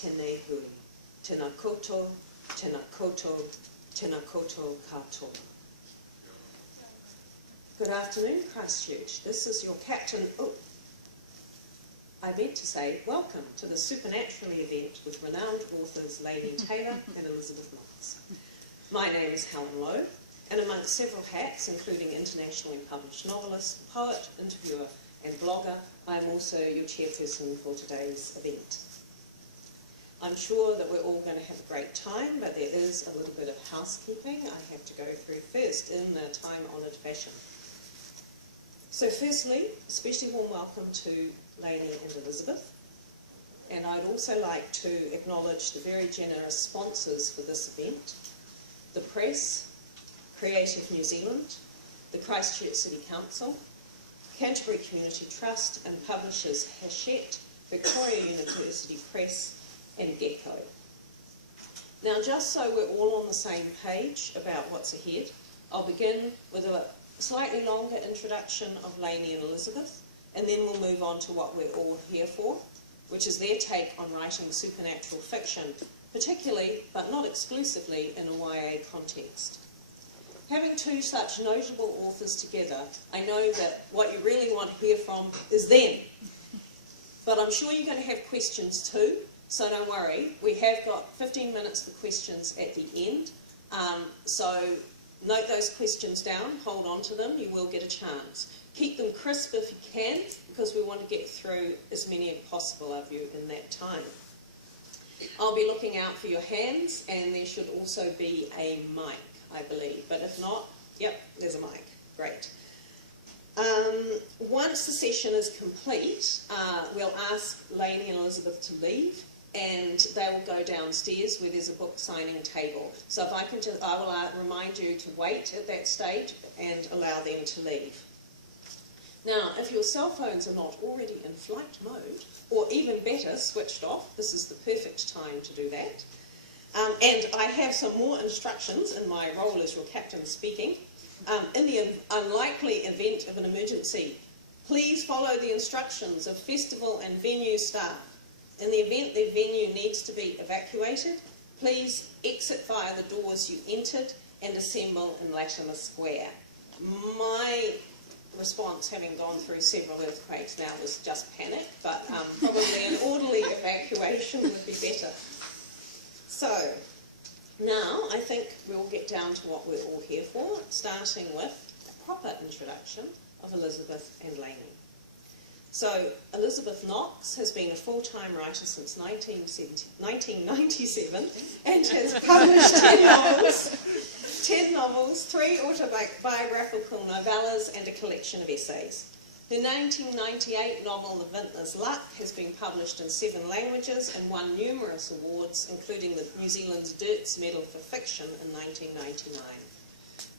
tēnei hui. Tēnā koutou, tēnā koutou, tēnā koutou katoa. Good afternoon, Christchurch. This is your captain. Oh, I meant to say welcome to the Supernaturally event with renowned authors Laini and Elizabeth Knox. My name is Helen Lowe, and amongst several hats, including internationally published novelist, poet, interviewer, and blogger, I am also your chairperson for today's event. I'm sure that we're all going to have a great time, but there is a little bit of housekeeping I have to go through first in a time-honoured fashion. So firstly, especially warm welcome to Laini and Elizabeth, and I'd also like to acknowledge the very generous sponsors for this event: the press, Creative New Zealand, the Christchurch City Council, Canterbury Community Trust, and publishers Hachette, Victoria University Press, and Gecko. Now, just so we're all on the same page about what's ahead, I'll begin with a slightly longer introduction of Laini and Elizabeth, and then we'll move on to what we're all here for, which is their take on writing supernatural fiction, particularly, but not exclusively, in a YA context. Having two such notable authors together, I know that what you really want to hear from is them. But I'm sure you're going to have questions too, so don't worry. We have got 15 minutes for questions at the end, so note those questions down, hold on to them, you will get a chance. Keep them crisp if you can, because we want to get through as many as possible of you in that time. I'll be looking out for your hands, and there should also be a mic, I believe. But if not, yep, there's a mic. Great. Once the session is complete, we'll ask Laini and Elizabeth to leave, and they will go downstairs where there's a book signing table. So if I can just, I will remind you to wait at that stage and allow them to leave. Now, if your cell phones are not already in flight mode, or even better, switched off, this is the perfect time to do that. And I have some more instructions in my role as your captain speaking. In the unlikely event of an emergency, please follow the instructions of festival and venue staff. In the event the venue needs to be evacuated, please exit via the doors you entered and assemble in Latimer Square. My response, having gone through several earthquakes now, was just panic, but probably an orderly evacuation would be better. So, now I think we'll get down to what we're all here for, starting with a proper introduction of Elizabeth and Laini. So, Elizabeth Knox has been a full-time writer since 1997 and has published 10 novels, 3 autobiographical novellas and a collection of essays. Her 1998 novel, The Vintner's Luck, has been published in 7 languages and won numerous awards, including the New Zealand's Dirts Medal for Fiction in 1999.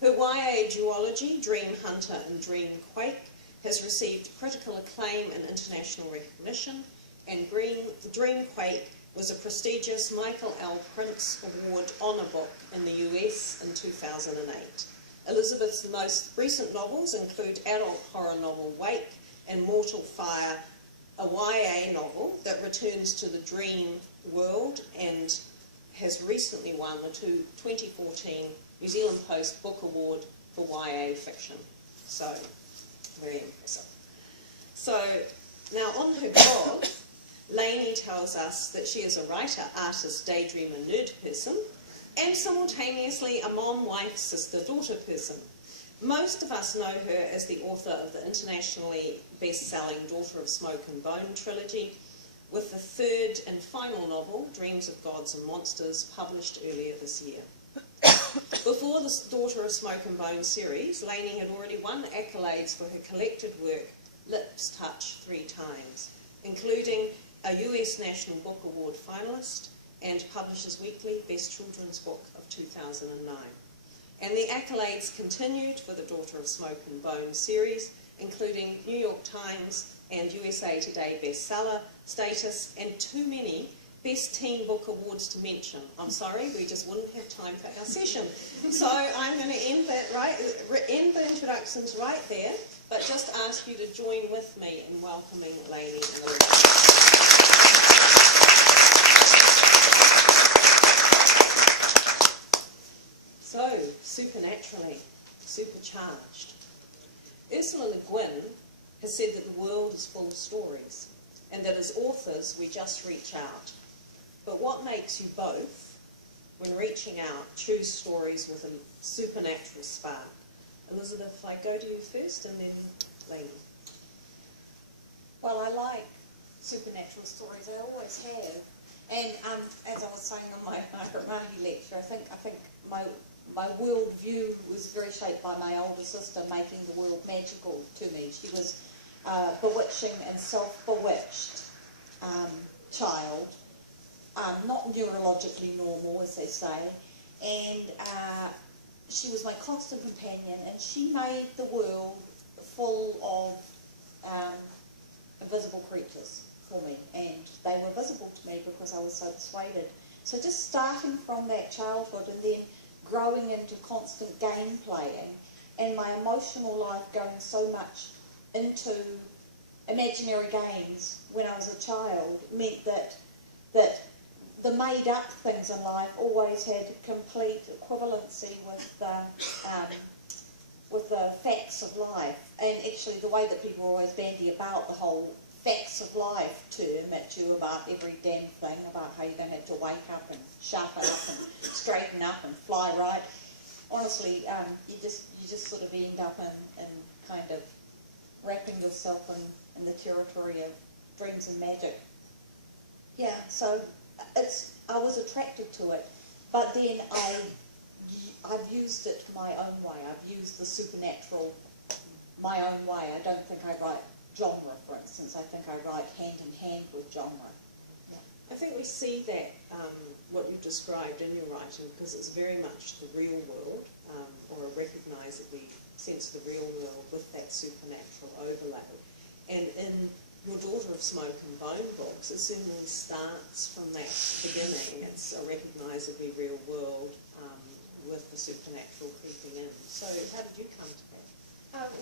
Her YA duology, Dream Hunter and Dream Quake, has received critical acclaim and international recognition, and Dream Quake was a prestigious Michael L. Prince Award Honour Book in the US in 2008. Elizabeth's most recent novels include adult horror novel Wake and Mortal Fire, a YA novel that returns to the dream world and has recently won the 2014 New Zealand Post Book Award for YA fiction. So, very impressive. So, now on her blog, Laini tells us that she is a writer, artist, daydreamer, nerd person, and simultaneously a mom, wife, sister, daughter person. Most of us know her as the author of the internationally best-selling Daughter of Smoke and Bone trilogy, with the 3rd and final novel, Dreams of Gods and Monsters, published earlier this year. Before the Daughter of Smoke and Bone series, Laini had already won accolades for her collected work, Lips Touch, 3 times, including a US National Book Award finalist and Publishers Weekly Best Children's Book of 2009. And the accolades continued for the Daughter of Smoke and Bone series, including New York Times and USA Today bestseller status, and too many Best Teen Book Awards to mention. I'm sorry, we just wouldn't have time for our session. So I'm going to end the introductions right there, but just ask you to join with me in welcoming Laini and Elizabeth. Ursula Le Guin has said that the world is full of stories, and that as authors we just reach out. But what makes you both, when reaching out, choose stories with a supernatural spark? Elizabeth, if I go to you first, and then Laini. Well, I like supernatural stories. I always have. And as I was saying on my Margaret Mahi lecture, I think my world view was very shaped by my older sister making the world magical to me. She was a bewitching and self-bewitched child, not neurologically normal, as they say, and she was my constant companion, and she made the world full of invisible creatures for me, and they were visible to me because I was so persuaded. So just starting from that childhood and then growing into constant game playing, and my emotional life going so much into imaginary games when I was a child meant that the made-up things in life always had complete equivalency with the facts of life. And actually the way that people always bandy about the whole facts of life term at you about every damn thing, about how you're going to have to wake up and sharpen up and straighten up and fly right. Honestly, you just sort of end up in kind of wrapping yourself in the territory of dreams and magic. Yeah, so I was attracted to it, but then I've used it my own way. I've used the supernatural my own way. I don't think I write genre, for instance. I think I write hand in hand with genre. Yeah. I think we see that, what you've described in your writing, because it's very much the real world, or a recognisably sense of the real world with that supernatural overlay. And in your Daughter of Smoke and Bone books, it certainly starts from that beginning. It's a recognisably real world with the supernatural creeping in. So how did you come to that?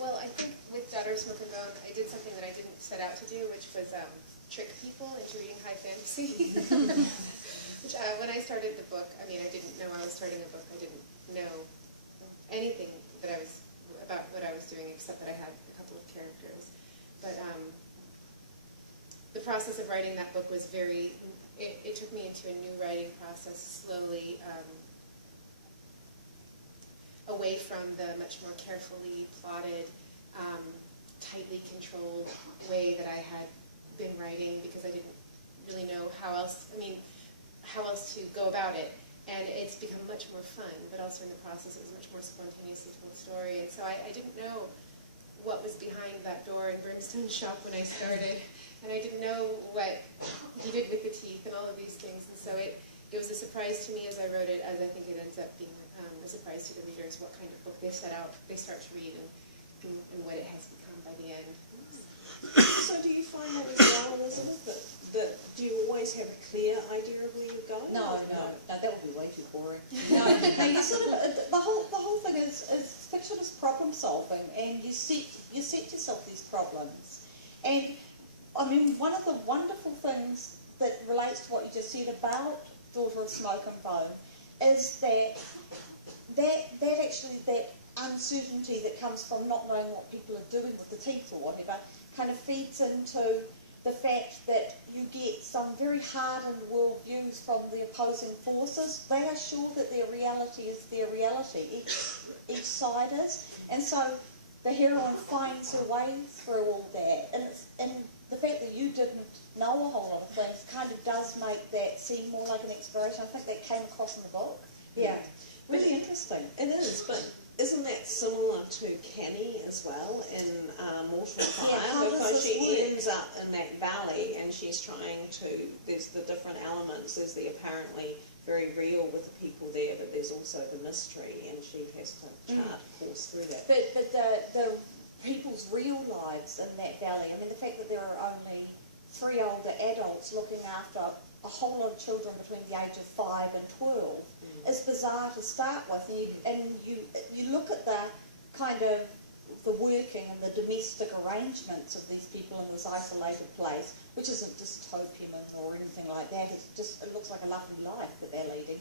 Well, I think with Daughter of Smoke and Bone, I did something that I didn't set out to do, which was trick people into reading high fantasy. Which, when I started the book, I mean, I didn't know I was starting a book. I didn't know anything about what I was doing, except that I had a couple of characters. But the process of writing that book was it took me into a new writing process slowly, away from the much more carefully plotted, tightly controlled way that I had been writing, because I didn't really know how else to go about it. And it's become much more fun, but also in the process it was much more spontaneously told story. And so I didn't know what was behind that door in Brimstone shop when I started, and I didn't know what he did with the teeth and all of these things. And so it was a surprise to me as I wrote it, as I think it ends up being a surprise to the readers, what kind of book they start to read, and what it has become by the end. So do you find that as well, Elizabeth, that do you always have a clear idea of where you're going? No, that would be way too boring. No, you sort of, the whole thing is fiction is problem solving, and you set yourself these problems. And I mean, one of the wonderful things that relates to what you just said about Daughter of Smoke and Bone is that uncertainty that comes from not knowing what people are doing with the teeth or whatever kind of feeds into the fact that you get some very hardened worldviews from the opposing forces. They are sure that their reality is their reality, each side is, and so the heroine finds her way through all that, and the fact that you didn't know a whole lot of things kind of does make that seem more like an exploration. I think that came across in the book. Yeah, really interesting. It is, but isn't that similar to Canny as well in Mortal Fire? Yeah, because she ends up in that valley and she's trying to, there's the different elements, there's the apparently very real with the people there, but there's also the mystery, and she has to chart a course through that. But the people's real lives in that valley, I mean the fact that there are only 3 older adults looking after a whole lot of children between the age of 5 and 12 is bizarre to start with, and you look at the kind of the working and the domestic arrangements of these people in this isolated place, which isn't dystopian or anything like that. It looks like a lovely life that they're leading.